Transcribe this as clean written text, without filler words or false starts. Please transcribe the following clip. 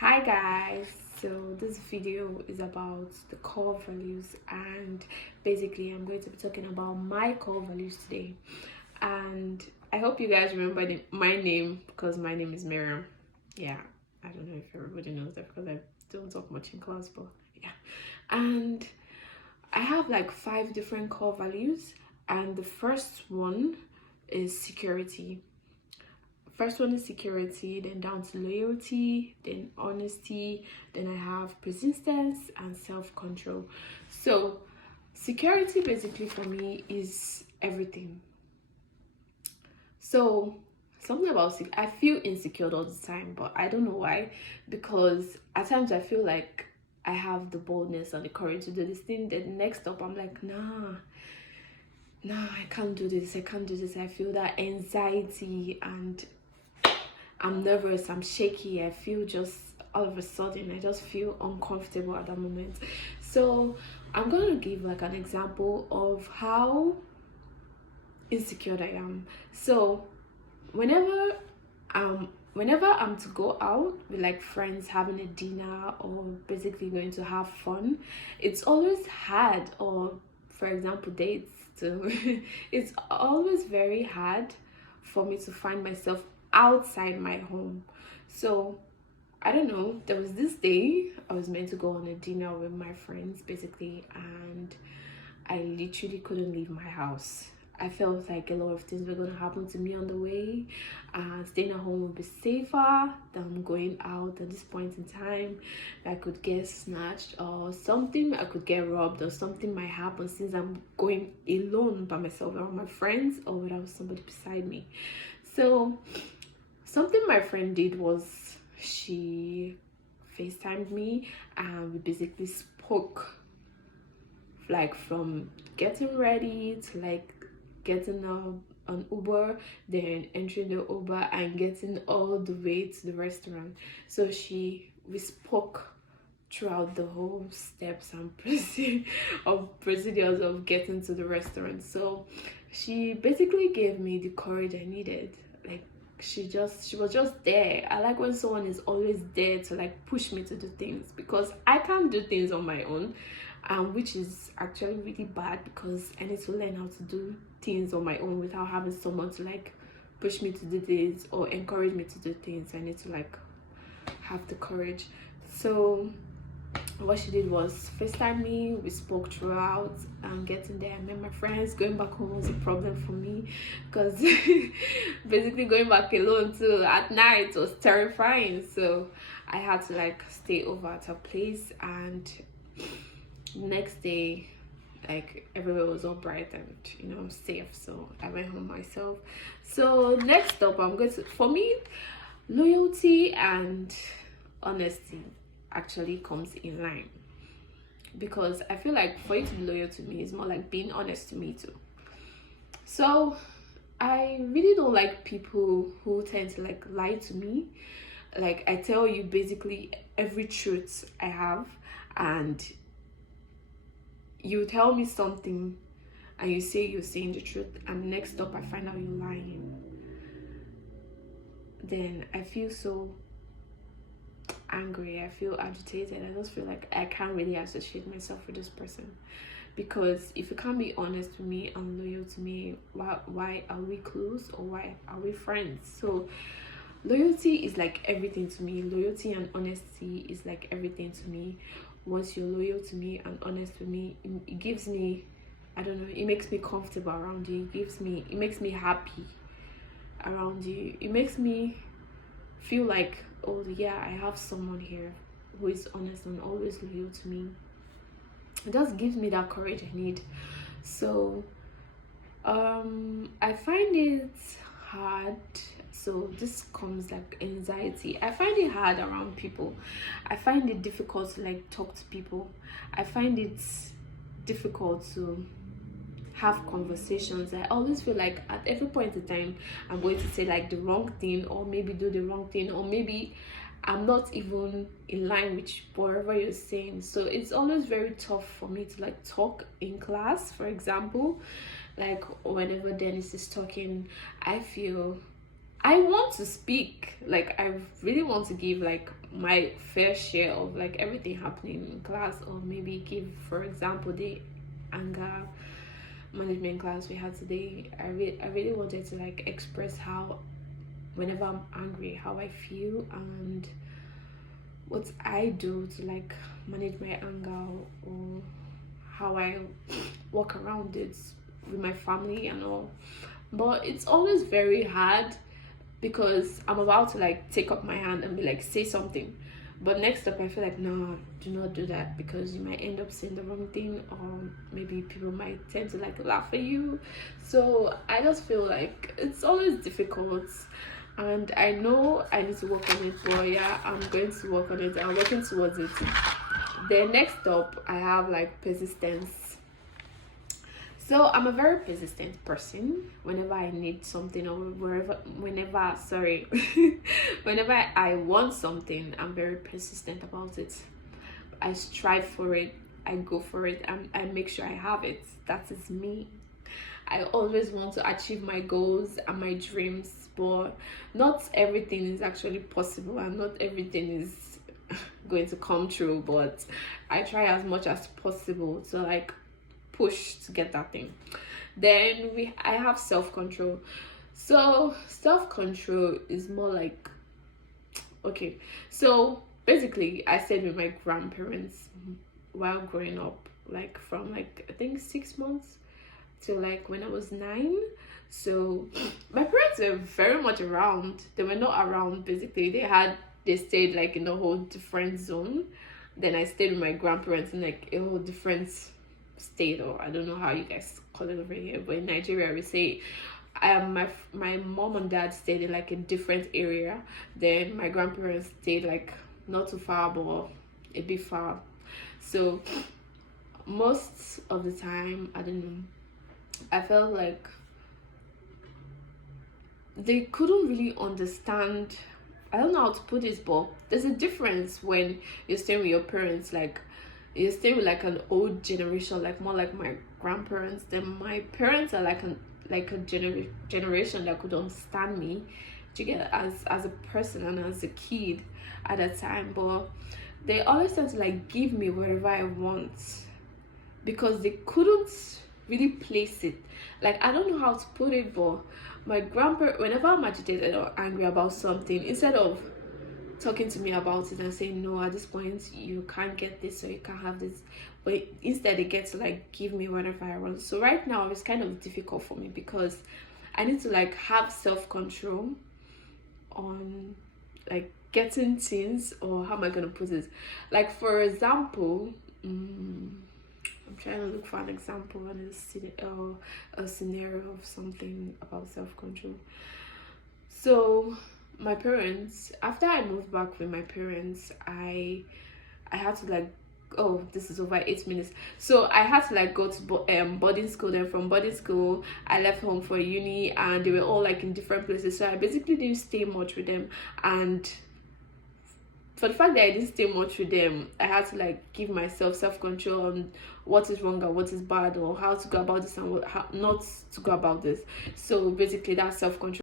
Hi guys, so this video is about the core values, and basically I'm going to be talking about my core values today. And I hope you guys remember my name, because my name is Miriam. Yeah, I don't know if everybody knows that because I don't talk much in class, but yeah. And I have like 5 different core values, and the first one is security. First one is security, then down to loyalty, then honesty, then I have persistence and self-control. So security basically for me is everything. So something about I feel insecure all the time, but I don't know why, because at times I feel like I have the boldness and the courage to do this thing, then next up I'm like, nah, I can't do this, I feel that anxiety, and I'm nervous, I'm shaky, I feel just all of a sudden, I just feel uncomfortable at that moment. So I'm going to give like an example of how insecure I am. So whenever whenever I'm to go out with like friends, having a dinner, or basically going to have fun, it's always hard, or for example dates too. It's always very hard for me to find myself outside my home. So I don't know, there was this day I was meant to go on a dinner with my friends basically, and I literally couldn't leave my house. I felt like a lot of things were going to happen to me on the way. Staying at home would be safer than going out at this point in time. I could get snatched or something, I could get robbed, or something might happen since I'm going alone by myself around my friends or without somebody beside me. So something my friend did was she FaceTimed me, and we basically spoke like from getting ready to like getting an Uber, then entering the Uber and getting all the way to the restaurant. So we spoke throughout the whole steps and procedures of getting to the restaurant. So she basically gave me the courage I needed. Like she was just there. I like when someone is always there to like push me to do things, because I can't do things on my own, which is actually really bad, because I need to learn how to do things on my own without having someone to like push me to do things or encourage me to do things. I need to like have the courage. So what she did was FaceTime me, we spoke throughout, and getting there I met my friends. Going back home was a problem for me, because basically going back alone too at night was terrifying. So I had to like stay over at her place, and next day like everywhere was all bright and safe, so I went home myself. So next up, I'm going to, for me, loyalty and honesty actually comes in line, because I feel like for you to be loyal to me is more like being honest to me too. So I really don't like people who tend to like lie to me. Like I tell you basically every truth I have, and you tell me something and you say you're saying the truth, and next up I find out you're lying. Then I feel so angry, I feel agitated, I just feel like I can't really associate myself with this person. Because if you can't be honest with me and loyal to me, why are we close, or why are we friends? So loyalty is like everything to me. Loyalty and honesty is like everything to me. Once you're loyal to me and honest with me, it gives me, I don't know, it makes me comfortable around you. It makes me happy around you. It makes me feel like, oh yeah, I have someone here who is honest and always loyal to me. It just gives me that courage I need. So I find it hard. So this comes like anxiety. I find it hard around people. I find it difficult to like talk to people. I find it difficult to have conversations. I always feel like at every point in time I'm going to say like the wrong thing, or maybe do the wrong thing, or maybe I'm not even in line with whatever you're saying. So it's always very tough for me to like talk in class, for example. Like whenever Dennis is talking, I feel I want to speak, like I really want to give like my fair share of like everything happening in class, or maybe give, for example, the anger management class we had today. I really wanted to like express how whenever I'm angry, how I feel, and what I do to like manage my anger, or how I walk around it with my family and all. But it's always very hard because I'm about to like take up my hand and be like, say something. But next up, I feel like, no, do not do that, because you might end up saying the wrong thing, or maybe people might tend to like laugh at you. So I just feel like it's always difficult. And I know I need to work on it, but yeah, I'm going to work on it. I'm working towards it. Then next up, I have like persistence. So I'm a very persistent person. Whenever I need something, or whenever, sorry, whenever I want something, I'm very persistent about it. I strive for it. I go for it. I make sure I have it. That is me. I always want to achieve my goals and my dreams, but not everything is actually possible, and not everything is going to come true. But I try as much as possible to like push to get that thing. Then I have self-control. So self-control is more like, okay, so basically I stayed with my grandparents while growing up, like from like I think 6 months till like when I was 9. So my parents were very much around. They were not around, basically they stayed like in a whole different zone. Then I stayed with my grandparents in like a whole different state, or I don't know how you guys call it over here, but in Nigeria we say my mom and dad stayed in like a different area. Then my grandparents stayed like not too far, but a bit far. So most of the time, I don't know, I felt like they couldn't really understand. I don't know how to put it, but there's a difference when you're staying with your parents, like you're staying with like an old generation, like more like my grandparents. Then my parents are like a generation that could understand me, to get as a person and as a kid at that time. But they always tend to like give me whatever I want, because they couldn't really place it. Like I don't know how to put it, but my grandpa, whenever I'm agitated or angry about something, instead of talking to me about it and saying, no, at this point you can't get this, or you can't have this, but instead they get to like give me whatever I want. So right now it's kind of difficult for me, because I need to like have self-control on like getting things, or how am I gonna put it, like for example, I'm trying to look for an example and a scenario of something about self-control. So my parents, after I moved back with my parents, I had to like, oh, this is over 8 minutes. So I had to like go to boarding school. Then from boarding school I left home for uni, and they were all like in different places, so I basically didn't stay much with them. And for the fact that I didn't stay much with them, I had to like give myself self-control on what is wrong and what is bad, or how to go about this and how not to go about this. So basically that's self-control.